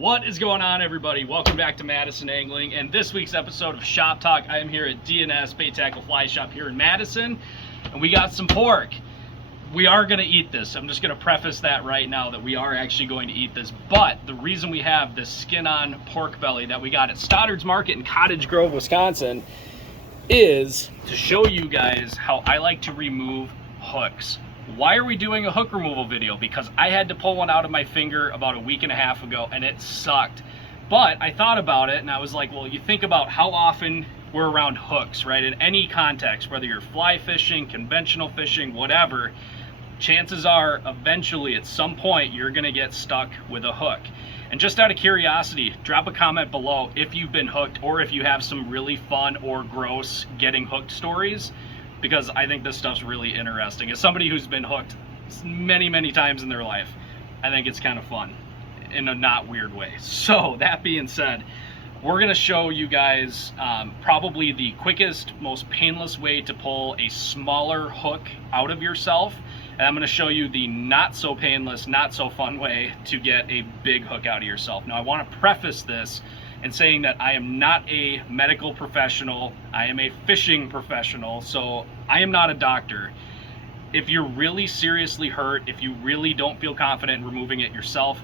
What is going on, everybody? Welcome back to Madison Angling, and this week's episode of Shop Talk. I am here at DNS Bait Tackle Fly Shop here in Madison, and we got some pork. We are going to eat this. I'm just going to preface that right now that we are actually going to eat this, but the reason we have this skin-on pork belly that we got at Stoddard's Market in Cottage Grove, Wisconsin, is to show you guys how I like to remove hooks. Why are we doing a hook removal video? Because I had to pull one out of my finger about a week and a half ago and it sucked. But I thought about it and I was like, well, you think about how often we're around hooks, right? In any context, whether you're fly fishing, conventional fishing, whatever, chances are eventually at some point you're gonna get stuck with a hook. And just out of curiosity, drop a comment below if you've been hooked or if you have some really fun or gross getting hooked stories, because I think this stuff's really interesting. As somebody who's been hooked many times in their life, I think it's kind of fun in a not weird way. So that being said, we're gonna show you guys probably the quickest, most painless way to pull a smaller hook out of yourself. And I'm gonna show you the not so painless, not so fun way to get a big hook out of yourself. Now I wanna preface this and saying that I am not a medical professional, I am a fishing professional, so I am not a doctor. If you're really seriously hurt, if you really don't feel confident in removing it yourself,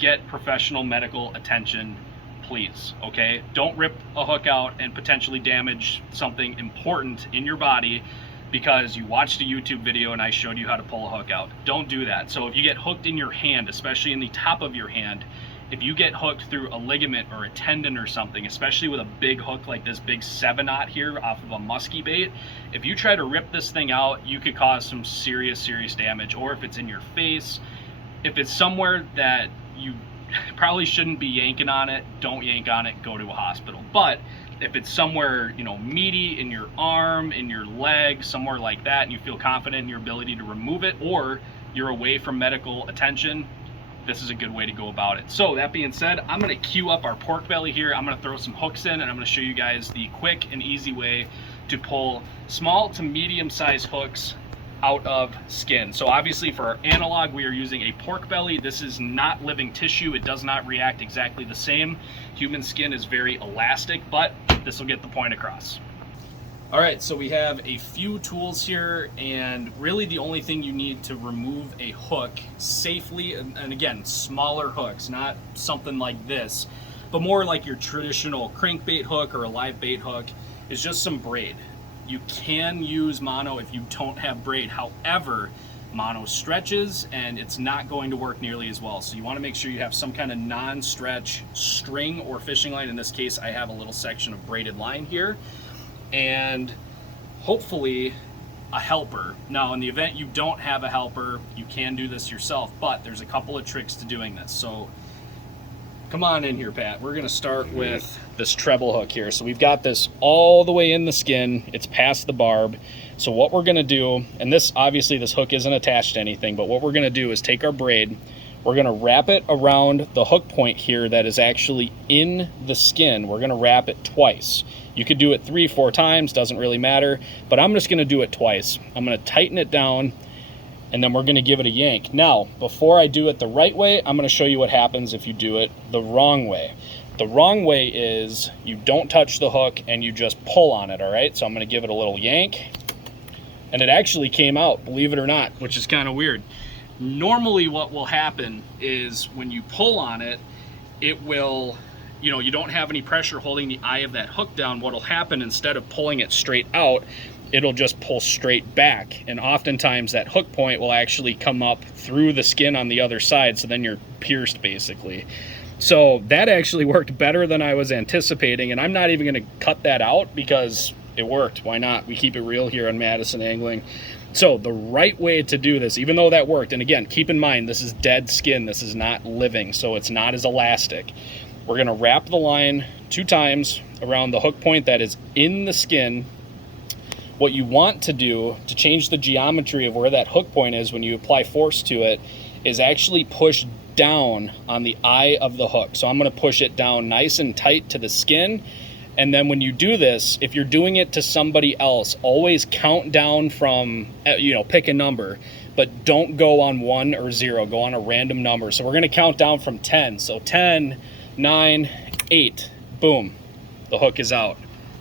get professional medical attention, please, okay? Don't rip a hook out and potentially damage something important in your body because you watched a YouTube video and I showed you how to pull a hook out. Don't do that. So if you get hooked in your hand, especially in the top of your hand, if you get hooked through a ligament or a tendon or something, especially with a big hook like this big 7/0 here off of a musky bait, if you try to rip this thing out, you could cause some serious damage. Or if it's in your face, if it's somewhere that you probably shouldn't be yanking on it, don't yank on it, go to a hospital. But if it's somewhere, you know, meaty in your arm, in your leg, somewhere like that, and you feel confident in your ability to remove it, or you're away from medical attention, this is a good way to go about it. So that being said, I'm gonna queue up our pork belly here. I'm gonna throw some hooks in and I'm gonna show you guys the quick and easy way to pull small to medium sized hooks out of skin. So obviously for our analog, we are using a pork belly. This is not living tissue. It does not react exactly the same. Human skin is very elastic, but this will get the point across. All right, so we have a few tools here, and really the only thing you need to remove a hook safely, and again, smaller hooks, not something like this, but more like your traditional crankbait hook or a live bait hook, is just some braid. You can use mono if you don't have braid. However, mono stretches and it's not going to work nearly as well. So you want to make sure you have some kind of non-stretch string or fishing line. In this case, I have a little section of braided line here, and hopefully a helper. Now in the event you don't have a helper, you can do this yourself, but there's a couple of tricks to doing this. So come on in here, Pat. We're gonna start with this treble hook here. So we've got this all the way in the skin, it's past the barb. So what we're gonna do, and this obviously this hook isn't attached to anything, but what we're gonna do is take our braid, we're gonna wrap it around the hook point here that is actually in the skin. We're gonna wrap it twice. You could do it 3-4 times, doesn't really matter, but I'm just gonna do it twice. I'm gonna tighten it down and then we're gonna give it a yank. Now, before I do it the right way, I'm gonna show you what happens if you do it the wrong way. The wrong way is you don't touch the hook and you just pull on it, all right? So I'm gonna give it a little yank, and it actually came out, believe it or not, which is kind of weird. Normally what will happen is when you pull on it, it will, you know, you don't have any pressure holding the eye of that hook down. What'll happen, instead of pulling it straight out, it'll just pull straight back. And oftentimes that hook point will actually come up through the skin on the other side, so then you're pierced basically. So that actually worked better than I was anticipating, and I'm not even gonna cut that out because it worked. Why not? We keep it real here on Madison Angling. So the right way to do this, even though that worked, and again, keep in mind, this is dead skin, this is not living, so it's not as elastic. We're gonna wrap the line 2 times around the hook point that is in the skin. What you want to do to change the geometry of where that hook point is when you apply force to it is actually push down on the eye of the hook. So I'm gonna push it down nice and tight to the skin. And then when you do this, if you're doing it to somebody else, always count down from, you know, pick a number, but don't go on 1 or 0, go on a random number. So we're gonna count down from 10. So 10, 9, 8, boom, the hook is out,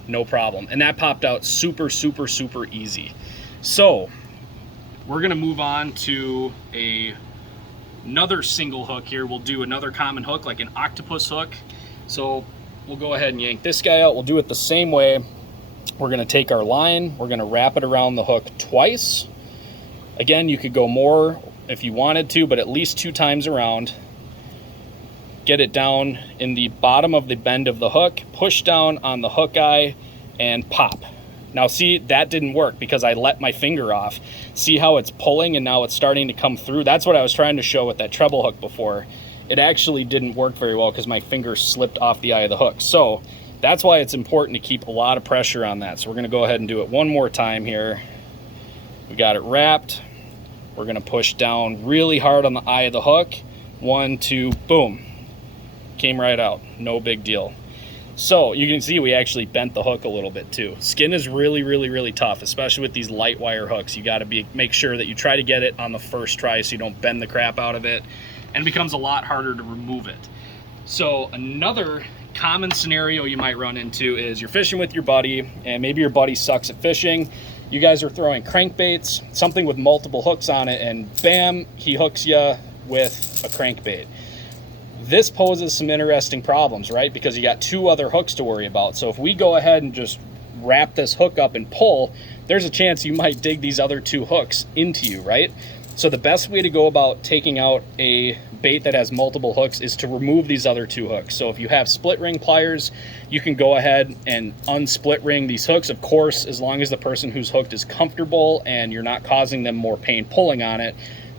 no problem. And that popped out super, super, super easy. So we're gonna move on to another single hook here. We'll do another common hook, like an octopus hook. So we'll go ahead and yank this guy out. We'll do it the same way. We're gonna take our line, we're gonna wrap it around the hook twice. Again, you could go more if you wanted to, but at least 2 times around. Get it down in the bottom of the bend of the hook, push down on the hook eye, and pop. Now see, that didn't work because I let my finger off. See how it's pulling and now it's starting to come through? That's what I was trying to show with that treble hook before. It actually didn't work very well because my finger slipped off the eye of the hook. So that's why it's important to keep a lot of pressure on that. So we're gonna go ahead and do it one more time here. We got it wrapped. We're gonna push down really hard on the eye of the hook. 1, 2, boom. Came right out, no big deal. So you can see we actually bent the hook a little bit too. Skin is really, really, really tough, especially with these light wire hooks. You gotta make sure that you try to get it on the first try so you don't bend the crap out of it, and it becomes a lot harder to remove it. So another common scenario you might run into is you're fishing with your buddy, and maybe your buddy sucks at fishing. You guys are throwing crankbaits, something with multiple hooks on it, and bam, he hooks you with a crankbait. This poses some interesting problems, right? Because you got 2 other hooks to worry about. So if we go ahead and just wrap this hook up and pull, there's a chance you might dig these other 2 hooks into you, right? So the best way to go about taking out a bait that has multiple hooks is to remove these other 2 hooks. So if you have split ring pliers, you can go ahead and unsplit ring these hooks, of course, as long as the person who's hooked is comfortable and you're not causing them more pain pulling on it.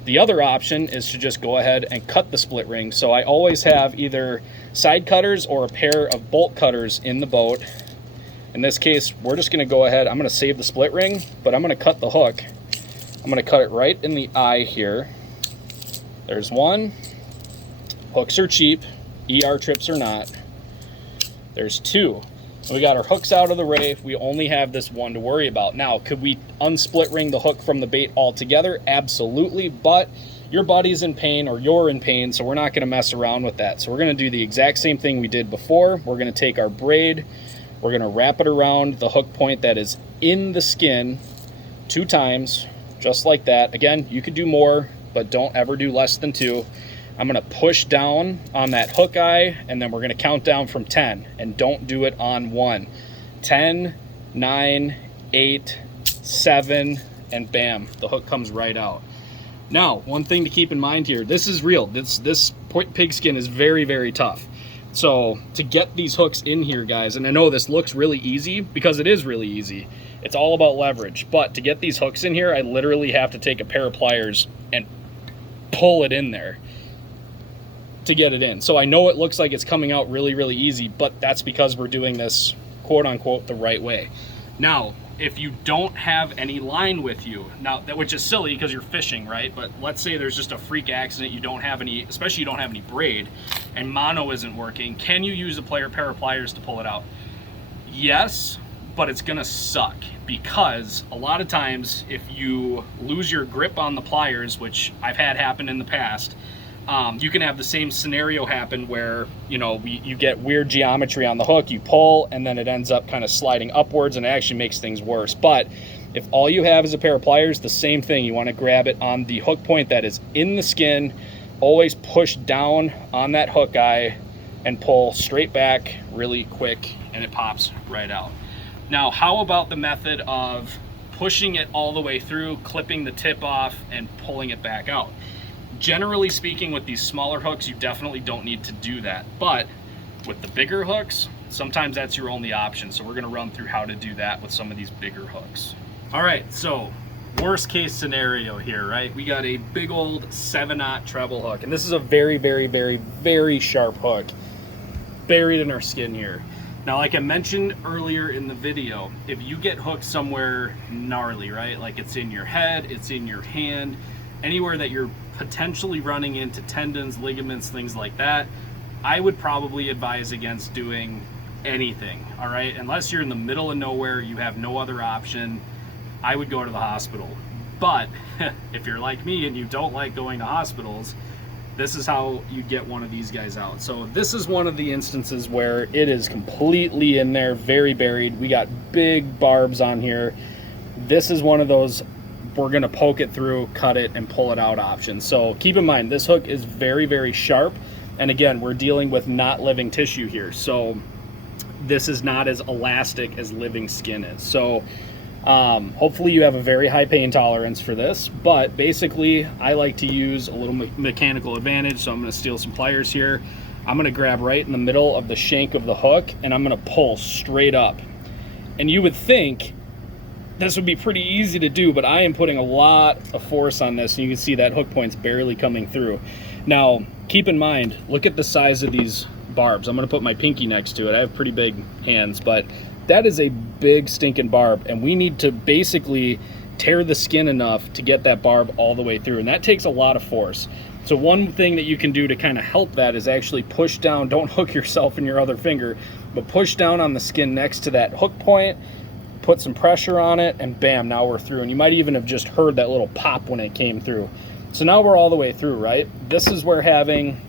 The other option is to just go ahead and cut the split ring. So I always have either side cutters or a pair of bolt cutters in the boat. In this case, we're just gonna go ahead, I'm gonna save the split ring, but I'm gonna cut the hook. I'm gonna cut it right in the eye here. There's one. Hooks are cheap, ER trips or not. There's 2. We got our hooks out of the way. We only have this one to worry about. Now, could we unsplit ring the hook from the bait altogether? Absolutely, but your buddy's in pain or you're in pain, so we're not gonna mess around with that. So we're gonna do the exact same thing we did before. We're gonna take our braid, we're gonna wrap it around the hook point that is in the skin 2 times, just like that. Again, you could do more, but don't ever do less than 2. I'm gonna push down on that hook eye, and then we're gonna count down from 10, and don't do it on 1. 10, 9, 8, 7, and bam, the hook comes right out. Now, one thing to keep in mind here, this is real. This pigskin is very, very tough. So to get these hooks in here, guys, and I know this looks really easy because it is really easy. It's all about leverage, but to get these hooks in here, I literally have to take a pair of pliers and pull it in there to get it in. So I know it looks like it's coming out really, really easy, but that's because we're doing this quote unquote the right way. Now, if you don't have any line with you, now that, which is silly because you're fishing, right? But let's say there's just a freak accident, you don't have any, especially you don't have any braid, and mono isn't working, can you use a pair of pliers to pull it out? Yes, but it's gonna suck because a lot of times if you lose your grip on the pliers, which I've had happen in the past, you can have the same scenario happen where, you know, you get weird geometry on the hook, you pull, and then it ends up kind of sliding upwards, and it actually makes things worse. But if all you have is a pair of pliers, the same thing. You want to grab it on the hook point that is in the skin, always push down on that hook eye, and pull straight back really quick, and it pops right out. Now, how about the method of pushing it all the way through, clipping the tip off, and pulling it back out? Generally speaking, with these smaller hooks, you definitely don't need to do that. But with the bigger hooks, sometimes that's your only option. So we're gonna run through how to do that with some of these bigger hooks. All right, so worst case scenario here, right? We got a big old 7/0 treble hook, and this is a very, very, very, very sharp hook buried in our skin here. Now, like I mentioned earlier in the video, if you get hooked somewhere gnarly, right? Like it's in your head, it's in your hand, anywhere that you're potentially running into tendons, ligaments, things like that, I would probably advise against doing anything, all right? Unless you're in the middle of nowhere, you have no other option, I would go to the hospital. But if you're like me and you don't like going to hospitals, this is how you get one of these guys out. So this is one of the instances where it is completely in there, very buried. We got big barbs on here. This is one of those we're gonna poke it through, cut it, and pull it out options. So keep in mind, this hook is very, very sharp. And again, we're dealing with not living tissue here. So this is not as elastic as living skin is. So hopefully you have a very high pain tolerance for this, but basically I like to use a little mechanical advantage. So I'm gonna steal some pliers here. I'm gonna grab right in the middle of the shank of the hook and I'm gonna pull straight up. And you would think this would be pretty easy to do, but I am putting a lot of force on this, and you can see that hook point's barely coming through. Now, keep in mind, look at the size of these barbs. I'm gonna put my pinky next to it. I have pretty big hands, but that is a big stinking barb, and we need to basically tear the skin enough to get that barb all the way through, and that takes a lot of force. So one thing that you can do to kind of help that is actually push down. Don't hook yourself in your other finger, but push down on the skin next to that hook point, put some pressure on it, and bam, now we're through. And you might even have just heard that little pop when it came through. So now we're all the way through, right? This is where having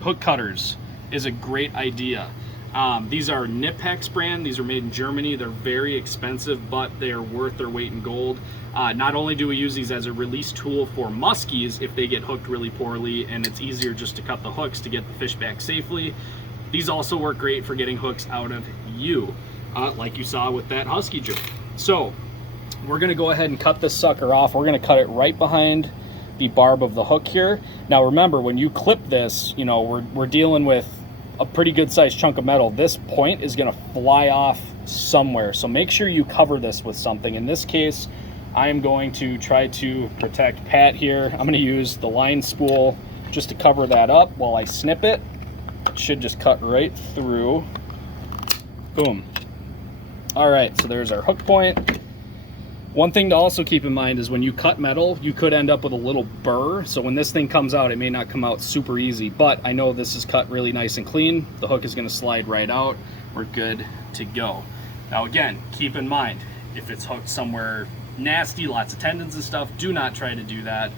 hook cutters is a great idea. These are Nipex brand. These are made in Germany. They're very expensive, but they are worth their weight in gold. Not only do we use these as a release tool for muskies if they get hooked really poorly and it's easier just to cut the hooks to get the fish back safely, these also work great for getting hooks out of you. Like you saw with that husky jerk. So we're gonna go ahead and cut this sucker off. We're gonna cut it right behind the barb of the hook here. Now remember, when you clip this, you know, we're dealing with a pretty good sized chunk of metal. This point is gonna fly off somewhere. So make sure you cover this with something. In this case, I am going to try to protect Pat here. I'm gonna use the line spool just to cover that up while I snip it. It should just cut right through. Boom. All right, so there's our hook point. One thing to also keep in mind is when you cut metal, you could end up with a little burr. So when this thing comes out, it may not come out super easy, but I know this is cut really nice and clean. The hook is gonna slide right out. We're good to go. Now again, keep in mind, if it's hooked somewhere nasty, lots of tendons and stuff, do not try to do that.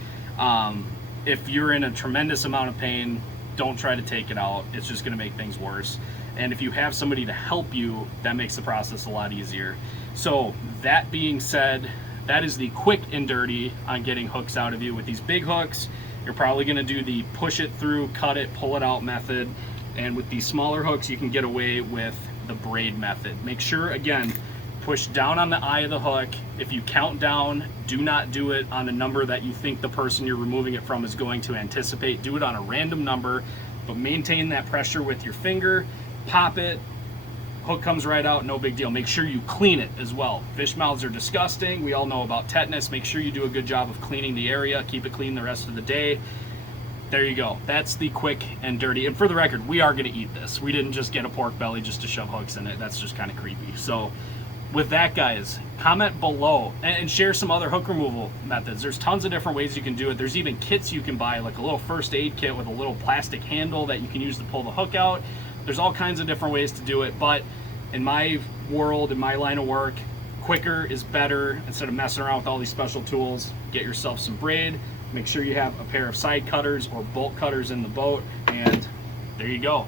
If you're in a tremendous amount of pain, don't try to take it out. It's just gonna make things worse. And if you have somebody to help you, that makes the process a lot easier. So that being said, that is the quick and dirty on getting hooks out of you. With these big hooks, you're probably gonna do the push it through, cut it, pull it out method. And with these smaller hooks, you can get away with the braid method. Make sure, again, push down on the eye of the hook. If you count down, do not do it on a number that you think the person you're removing it from is going to anticipate. Do it on a random number, but maintain that pressure with your finger. Pop it, hook comes right out, no big deal. Make sure you clean it as well. Fish mouths are disgusting. We all know about tetanus. Make sure you do a good job of cleaning the area. Keep it clean the rest of the day. There you go. That's the quick and dirty. And for the record, we are going to eat this. We didn't just get a pork belly just to shove hooks in it. That's just kind of creepy. So with that, guys, comment below and share some other hook removal methods. There's tons of different ways you can do it. There's even kits you can buy, like a little first aid kit with a little plastic handle that you can use to pull the hook out. There's all kinds of different ways to do it, but in my world, in my line of work, quicker is better. Instead of messing around with all these special tools, get yourself some braid. Make sure you have a pair of side cutters or bolt cutters in the boat, and there you go.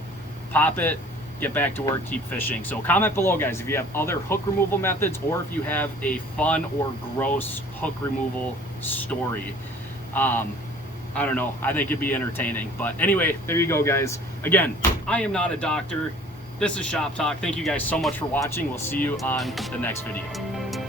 Pop it, get back to work, keep fishing. So comment below, guys, if you have other hook removal methods or if you have a fun or gross hook removal story. I don't know, I think it'd be entertaining. But anyway, there you go, guys. Again, I am not a doctor. This is Shop Talk. Thank you guys so much for watching. We'll see you on the next video.